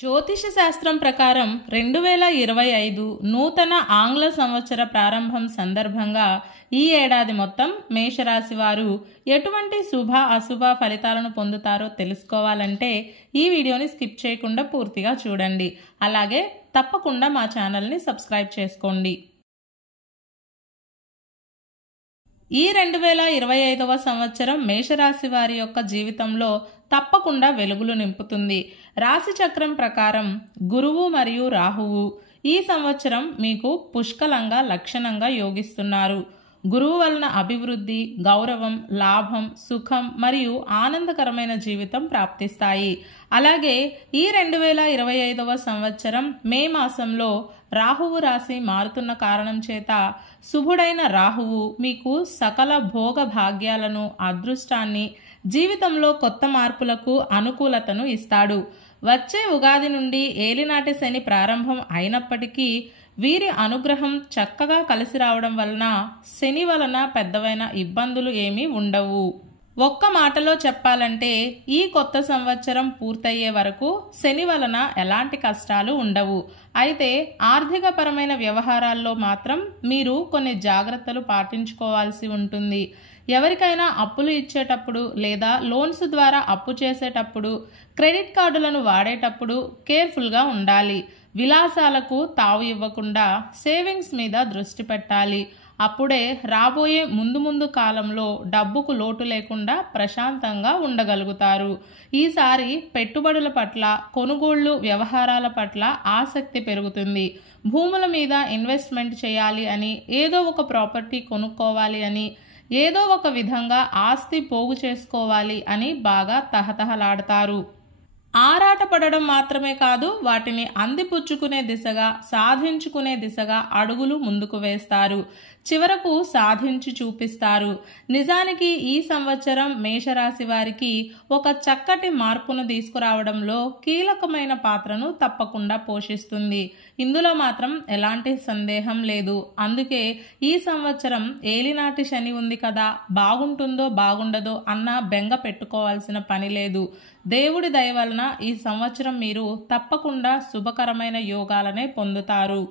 జ్యోతిష శాస్త్రం ప్రకారం 2025 నూతన ఆంగ్ల సంవత్సర ప్రారంభం సందర్భంగా ఈ ఏడాది మొత్తం మేషరాశి వారు ఎటువంటి శుభ అశుభ ఫలితాలను పొందుతారో తెలుసుకోవాలంటే ఈ వీడియోని స్కిప్ చేయకుండా పూర్తిగా చూడండి. అలాగే తప్పకుండా మా ఛానల్ని సబ్స్క్రైబ్ చేసుకోండి. ఈ 2025వ సంవత్సరం మేషరాశి వారి యొక్క జీవితంలో తప్పకుండా వెలుగులు నింపుతుంది. రాశి చక్రం ప్రకారం గురువు మరియు రాహువు ఈ సంవత్సరం మీకు పుష్కలంగా లక్షణంగా యోగిస్తున్నారు. గురువు వలన అభివృద్ధి, గౌరవం, లాభం, సుఖం మరియు ఆనందకరమైన జీవితం ప్రాప్తిస్తాయి. అలాగే ఈ 2025వ సంవత్సరం మే మాసంలో రాహువు రాశి మారుతున్న కారణం చేత శుభుడైన రాహువు మీకు సకల భోగ భాగ్యాలను, అదృష్టాన్ని, జీవితంలో కొత్త మార్పులకు అనుకూలతను ఇస్తాడు. వచ్చే ఉగాది నుండి ఏలినాటి శని ప్రారంభం అయినప్పటికీ వీరి అనుగ్రహం చక్కగా కలిసి రావడం వలన శని వలన పెద్దవైన ఇబ్బందులు ఏమీ ఉండవు. ఒక్క మాటలో చెప్పాలంటే ఈ కొత్త సంవత్సరం పూర్తయ్యే వరకు శని వలన ఎలాంటి కష్టాలు ఉండవు. అయితే ఆర్థికపరమైన వ్యవహారాల్లో మాత్రం మీరు కొన్ని జాగ్రత్తలు పాటించుకోవాల్సి ఉంటుంది. ఎవరికైనా అప్పులు ఇచ్చేటప్పుడు లేదా లోన్స్ ద్వారా అప్పు చేసేటప్పుడు, క్రెడిట్ కార్డులను వాడేటప్పుడు కేర్ఫుల్గా ఉండాలి. విలాసాలకు తావు ఇవ్వకుండా సేవింగ్స్ మీద దృష్టి పెట్టాలి. అప్పుడే రాబోయే ముందు కాలంలో డబ్బుకు లోటు లేకుండా ప్రశాంతంగా ఉండగలుగుతారు. ఈసారి పెట్టుబడుల పట్ల, కొనుగోళ్లు వ్యవహారాల పట్ల ఆసక్తి పెరుగుతుంది. భూముల మీద ఇన్వెస్ట్మెంట్ చేయాలి అని, ఏదో ఒక ప్రాపర్టీ కొనుక్కోవాలి అని, ఏదో ఒక విధంగా ఆస్తి పోగు చేసుకోవాలి అని బాగా తహతహలాడతారు. ఆరాటపడడం మాత్రమే కాదు, వాటిని అందిపుచ్చుకునే దిశగా, సాధించుకునే దిశగా అడుగులు ముందుకు వేస్తారు. చివరకు సాధించి చూపిస్తారు. నిజానికి ఈ సంవత్సరం మేషరాశి వారికి ఒక చక్కటి మార్పును తీసుకురావడంలో కీలకమైన పాత్రను తప్పకుండా పోషిస్తుంది. ఇందులో మాత్రం ఎలాంటి సందేహం లేదు. అందుకే ఈ సంవత్సరం ఏలినాటి శని ఉంది కదా, బాగుంటుందో బాగుండదో అన్న బెంగ పెట్టుకోవాల్సిన పని లేదు. దేవుడి దయ వలన ఈ సంవత్సరం మీరు తప్పకుండా శుభకరమైన యోగాలనే పొందుతారు.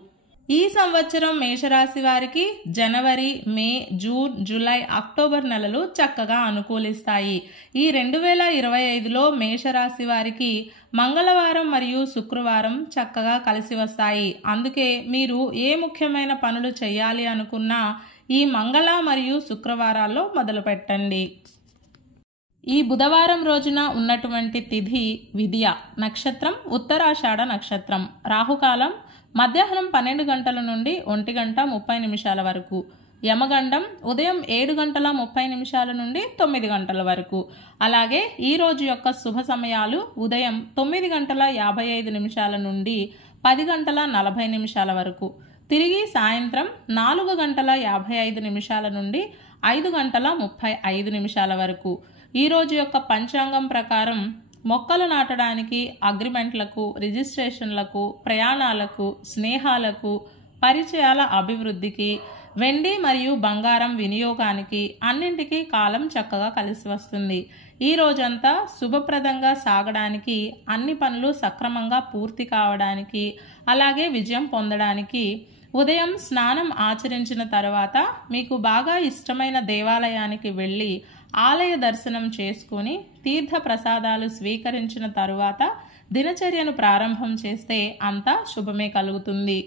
ఈ సంవత్సరం మేషరాశి వారికి జనవరి, మే, జూన్, జూలై, అక్టోబర్ నెలలు చక్కగా అనుకూలిస్తాయి. ఈ 2025లో మేషరాశి వారికి మంగళవారం మరియు శుక్రవారం చక్కగా కలిసి వస్తాయి. అందుకే మీరు ఏ ముఖ్యమైన పనులు చేయాలి అనుకున్నా ఈ మంగళ మరియు శుక్రవారాల్లో మొదలు పెట్టండి. ఈ బుధవారం రోజున ఉన్నటువంటి తిథి విద్య, నక్షత్రం ఉత్తరాషాఢ నక్షత్రం, రాహుకాలం మధ్యాహ్నం 12 గంటల నుండి 1 గంట 30 నిమిషాల వరకు, యమగండం ఉదయం 7 గంటల 30 నిమిషాల నుండి 9 గంటల వరకు. అలాగే ఈ రోజు యొక్క శుభ సమయాలు ఉదయం 9 గంటల 55 నిమిషాల నుండి 10 గంటల 40 నిమిషాల వరకు, తిరిగి సాయంత్రం 4 గంటల 55 నిమిషాల నుండి 5 గంటల 35 నిమిషాల వరకు. ఈ రోజు యొక్క పంచాంగం ప్రకారం మొక్కలు నాటడానికి, అగ్రిమెంట్లకు, రిజిస్ట్రేషన్లకు, ప్రయాణాలకు, స్నేహాలకు, పరిచయాల అభివృద్ధికి, వెండి మరియు బంగారం వినియోగానికి అన్నింటికీ కాలం చక్కగా కలిసి వస్తుంది. ఈ రోజంతా శుభప్రదంగా సాగడానికి, అన్ని పనులు సక్రమంగా పూర్తి కావడానికి, అలాగే విజయం పొందడానికి ఉదయం స్నానం ఆచరించిన తర్వాత మీకు బాగా ఇష్టమైన దేవాలయానికి వెళ్ళి ఆలయ దర్శనం చేసుకుని తీర్థ ప్రసాదాలు స్వీకరించిన తరువాత దినచర్యను ప్రారంభం చేస్తే అంతా శుభమే కలుగుతుంది.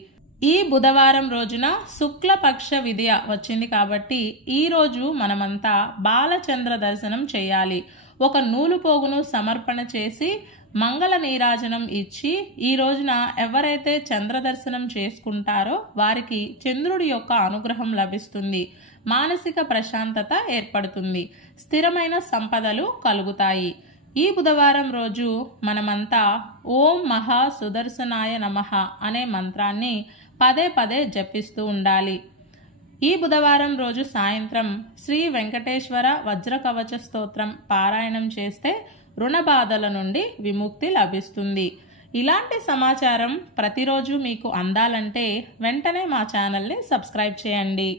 ఈ బుధవారం రోజున శుక్లపక్ష విద్య వచ్చింది కాబట్టి ఈ రోజు మనమంతా బాలచంద్ర దర్శనం చేయాలి. ఒక నూలు పోగును సమర్పణ చేసి మంగళ నీరాజనం ఇచ్చి ఈ రోజున ఎవరైతే చంద్ర దర్శనం చేసుకుంటారో వారికి చంద్రుడి యొక్క అనుగ్రహం లభిస్తుంది. మానసిక ప్రశాంతత ఏర్పడుతుంది. స్థిరమైన సంపదలు కలుగుతాయి. ఈ బుధవారం రోజు మనమంతా ఓం మహా సుదర్శనాయ నమః అనే మంత్రాన్ని పదే జపిస్తూ ఉండాలి. ఈ బుధవారం రోజు సాయంత్రం శ్రీ వెంకటేశ్వర వజ్రకవచ స్తోత్రం పారాయణం చేస్తే రుణ బాధల నుండి విముక్తి లభిస్తుంది. ఇలాంటి సమాచారం ప్రతిరోజు మీకు అందాలంటే వెంటనే మా ఛానల్ని సబ్స్క్రైబ్ చేయండి.